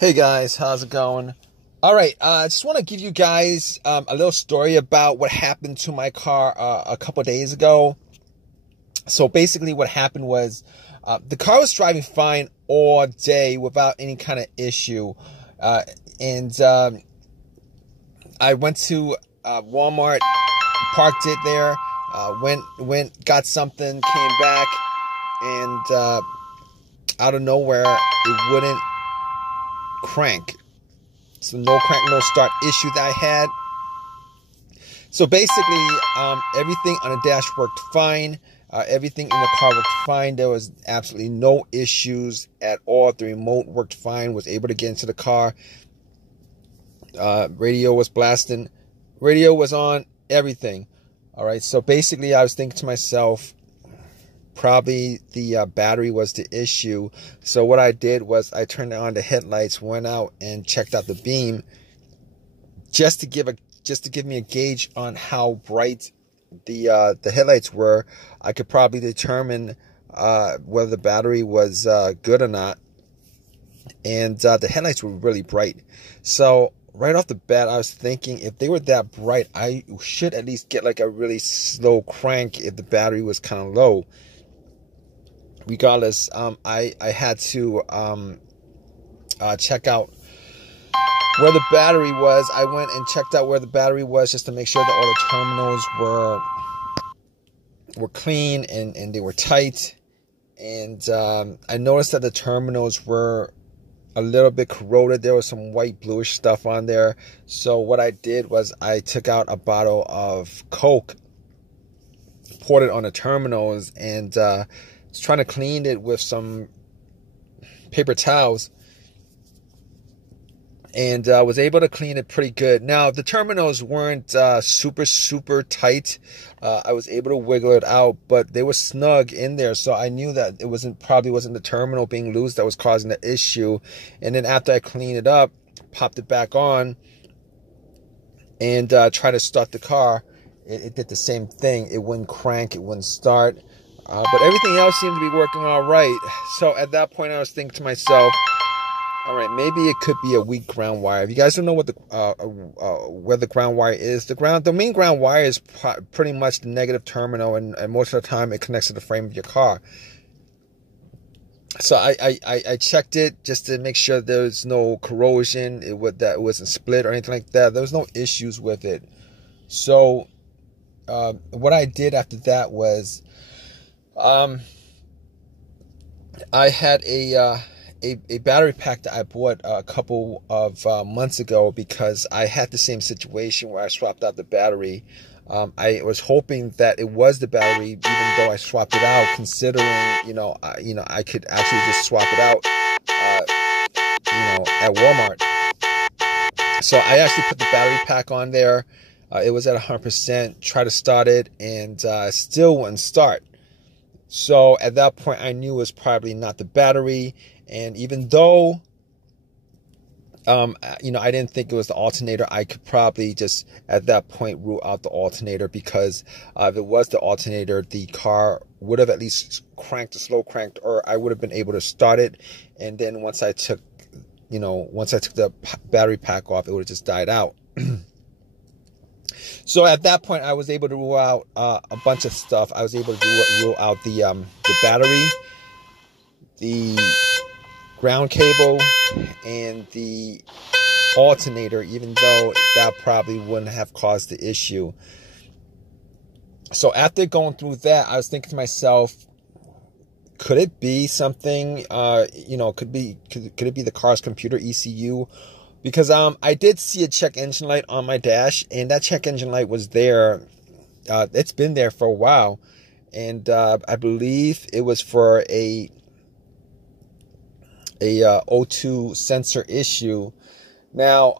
Hey guys, how's it going? All right, I just want to give you guys a little story about what happened to my car a couple days ago. So basically what happened was the car was driving fine all day without any kind of issue. And I went to Walmart, parked it there, went, got something, came back, and out of nowhere, it wouldn't crank. So no crank, no start issue that I had. So basically, everything on the dash worked fine. Everything in the car worked fine. There was absolutely no issues at all. The remote worked fine. Was able to get into the car. Radio was blasting. Radio was on. Everything. All right. So basically, I was thinking to myself, probably the battery was the issue. So what I did was I turned on the headlights, went out and checked out the beam, just to give me a gauge on how bright the headlights were. I could probably determine whether the battery was good or not. And the headlights were really bright. So right off the bat, I was thinking if they were that bright, I should at least get like a really slow crank if the battery was kind of low. Regardless, I had to check out where the battery was. I went and checked out where the battery was just to make sure that all the terminals were clean and they were tight. And I noticed that the terminals were a little bit corroded. There was some white bluish stuff on there. So what I did was I took out a bottle of Coke, poured it on the terminals, and was trying to clean it with some paper towels, and was able to clean it pretty good. Now the terminals weren't super tight. I was able to wiggle it out, but they were snug in there, so I knew that it probably wasn't the terminal being loose that was causing the issue. And then after I cleaned it up, popped it back on, and tried to start the car, it did the same thing. It wouldn't crank, it wouldn't start. But everything else seemed to be working all right. So at that point, I was thinking to myself, all right, maybe it could be a weak ground wire. If you guys don't know what where the ground wire is, the main ground wire is pretty much the negative terminal, and most of the time it connects to the frame of your car. So I checked it just to make sure there's no corrosion, that it wasn't split or anything like that. There was no issues with it. So what I did after that was, I had a battery pack that I bought a couple of months ago because I had the same situation where I swapped out the battery. I was hoping that it was the battery, even though I swapped it out, considering I could actually just swap it out at Walmart. So I actually put the battery pack on there. It was at 100%. Tried to start it, and still wouldn't start. So at that point, I knew it was probably not the battery. And even though, I didn't think it was the alternator, I could probably just at that point rule out the alternator, because if it was the alternator, the car would have at least slow cranked, or I would have been able to start it. And then once I took the battery pack off, it would have just died out. So at that point, I was able to rule out a bunch of stuff. I was able to rule out the battery, the ground cable, and the alternator, even though that probably wouldn't have caused the issue. So after going through that, I was thinking to myself, could it be something? Could it be the car's computer ECU? Because I did see a check engine light on my dash, and that check engine light was there. It's been there for a while, and I believe it was for a O2 sensor issue. Now,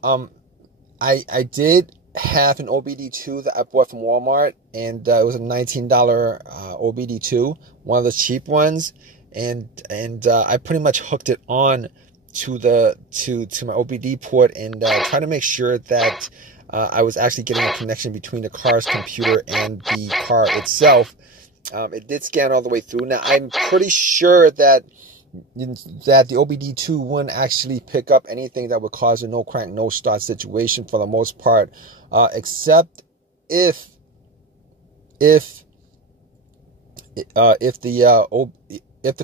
I did have an OBD2 that I bought from Walmart, and it was a $19 OBD2, one of the cheap ones, and I pretty much hooked it on to my OBD port, and try to make sure that I was actually getting a connection between the car's computer and the car itself. It did scan all the way through. Now, I'm pretty sure that that the OBD2 wouldn't actually pick up anything that would cause a no crank, no start situation for the most part, except if the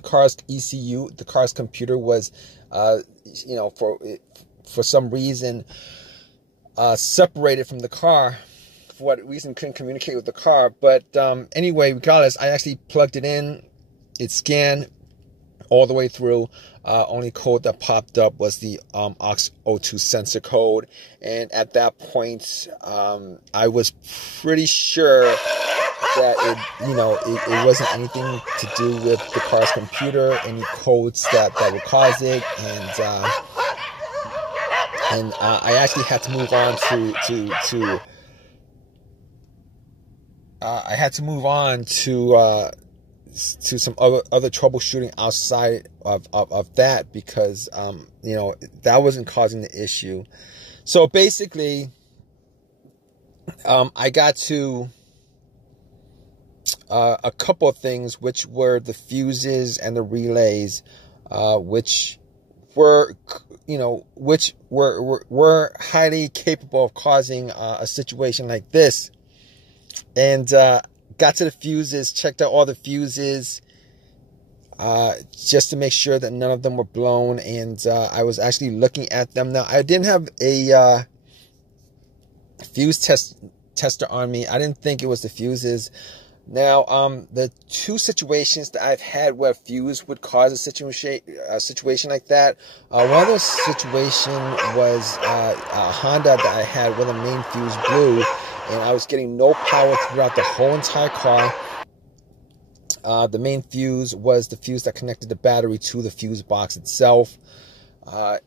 car's ECU, the car's computer was, for some reason, separated from the car. For what reason, couldn't communicate with the car. But anyway, regardless, I actually plugged it in. It scanned all the way through. Only code that popped up was the aux02 sensor code. And at that point, I was pretty sure that it wasn't anything to do with the car's computer, any codes that would cause it. And I actually had to move on to some other troubleshooting outside of that, because that wasn't causing the issue. So basically, I got to a couple of things, which were the fuses and the relays, which were highly capable of causing a situation like this. And got to the fuses, checked out all the fuses, just to make sure that none of them were blown. And I was actually looking at them. Now, I didn't have a fuse tester on me. I didn't think it was the fuses. Now, the two situations that I've had where a fuse would cause a situation like that, one of those situations was a Honda that I had where the main fuse blew, and I was getting no power throughout the whole entire car. The main fuse was the fuse that connected the battery to the fuse box itself.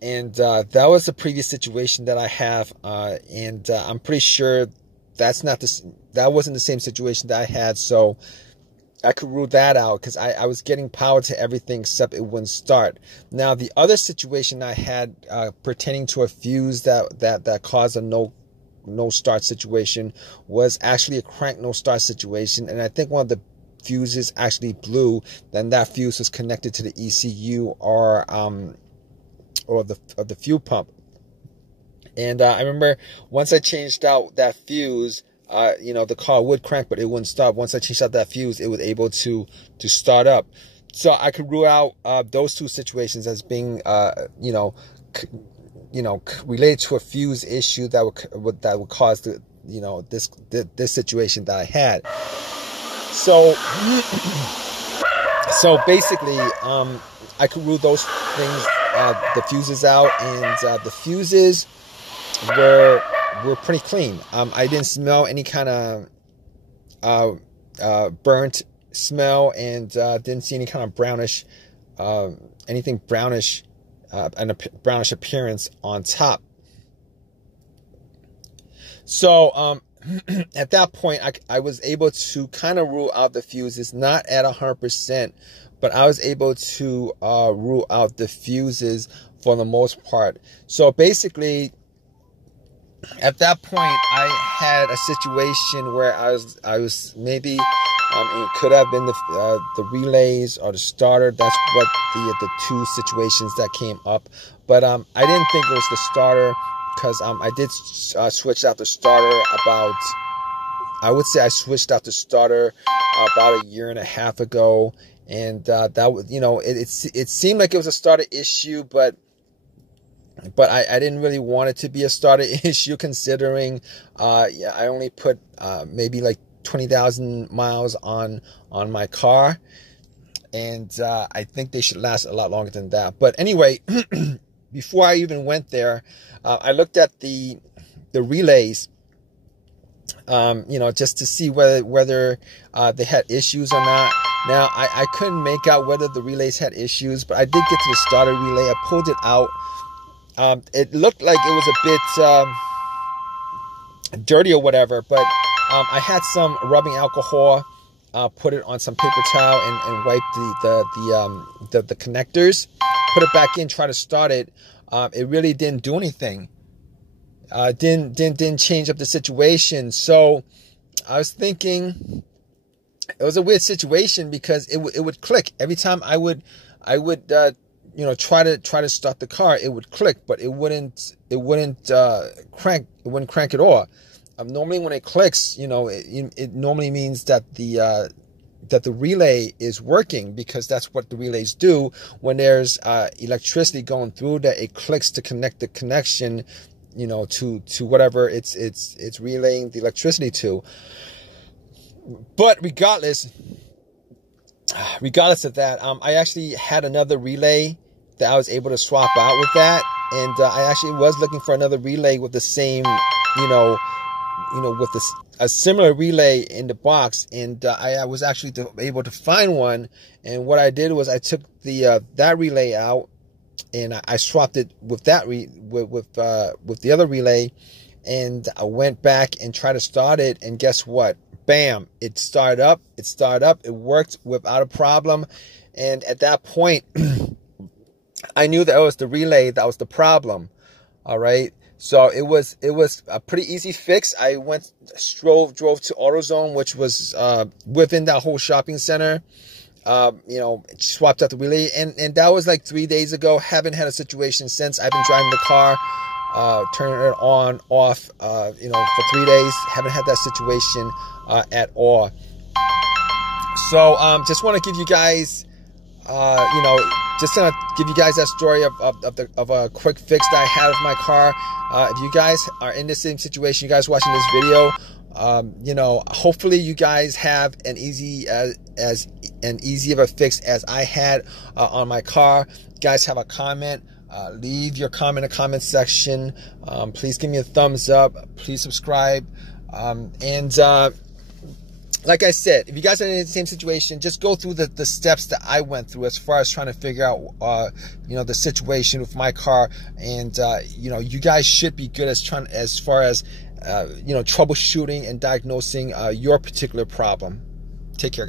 And that was the previous situation that I have. And I'm pretty sure that wasn't the same situation that I had. So I could rule that out, because I was getting power to everything except it wouldn't start. Now, the other situation I had pertaining to a fuse that caused a no start situation was actually a crank no start situation. And I think one of the fuses actually blew. Then that fuse was connected to the ECU or the fuel pump. And I remember once I changed out that fuse, the car would crank, but it wouldn't stop. Once I changed out that fuse, it was able to start up. So I could rule out those two situations as being, related to a fuse issue that would cause this situation that I had. So basically, I could rule those things, the fuses out, and the fuses were pretty clean. I didn't smell any kind of burnt smell, and didn't see any kind of brownish, anything brownish, and a brownish appearance on top. So at that point, I was able to kind of rule out the fuses, not at 100%, but I was able to rule out the fuses for the most part. So basically, at that point, I had a situation where I was maybe, it could have been the relays or the starter. That's what the two situations that came up. But I didn't think it was the starter, because I did switch out the starter I would say I switched out the starter about 1.5 years ago. And that was, it seemed like it was a starter issue, but I didn't really want it to be a starter issue, considering I only put maybe like 20,000 miles on my car, and I think they should last a lot longer than that. But anyway, before I even went there, I looked at the relays, just to see whether they had issues or not. Now, I couldn't make out whether the relays had issues, but I did get to the starter relay. I pulled it out. It looked like it was a bit dirty or whatever, but I had some rubbing alcohol, put it on some paper towel, and wiped the connectors, put it back in, try to start it. It really didn't do anything. Didn't change up the situation. So I was thinking, it was a weird situation because it would click every time I would you know, try to start the car. It would click, but it wouldn't crank. It wouldn't crank at all. Normally when it clicks, you know, it normally means that the relay is working, because that's what the relays do when there's electricity going through, that it clicks to connect the connection, you know, to whatever it's relaying the electricity to. But regardless of that, I actually had another relay that I was able to swap out with that, and I actually was looking for another relay with the same, you know, with a similar relay in the box, and I was actually able to find one. And what I did was I took the that relay out, and I swapped it with that with the other relay, and I went back and tried to start it, and guess what? Bam! It started up. It worked without a problem. And at that point, I knew that it was the relay that was the problem. All right. So it was a pretty easy fix. I drove to AutoZone, which was within that whole shopping center. You know, swapped out the relay, and that was like 3 days ago. Haven't had a situation since. I've been driving the car, turning it on, off, you know, for 3 days. Haven't had that situation at all. So just want to give you guys, you know, just gonna give you guys that story of a quick fix that I had of my car. If you guys are in the same situation, you guys watching this video, you know, hopefully you guys have an easy of a fix as I had on my car. You guys have a comment, leave your comment in the comment section. Please give me a thumbs up. Please subscribe. And like I said, if you guys are in the same situation, just go through the steps that I went through as far as trying to figure out, you know, the situation with my car. And, you know, you guys should be good as far as, you know, troubleshooting and diagnosing your particular problem. Take care.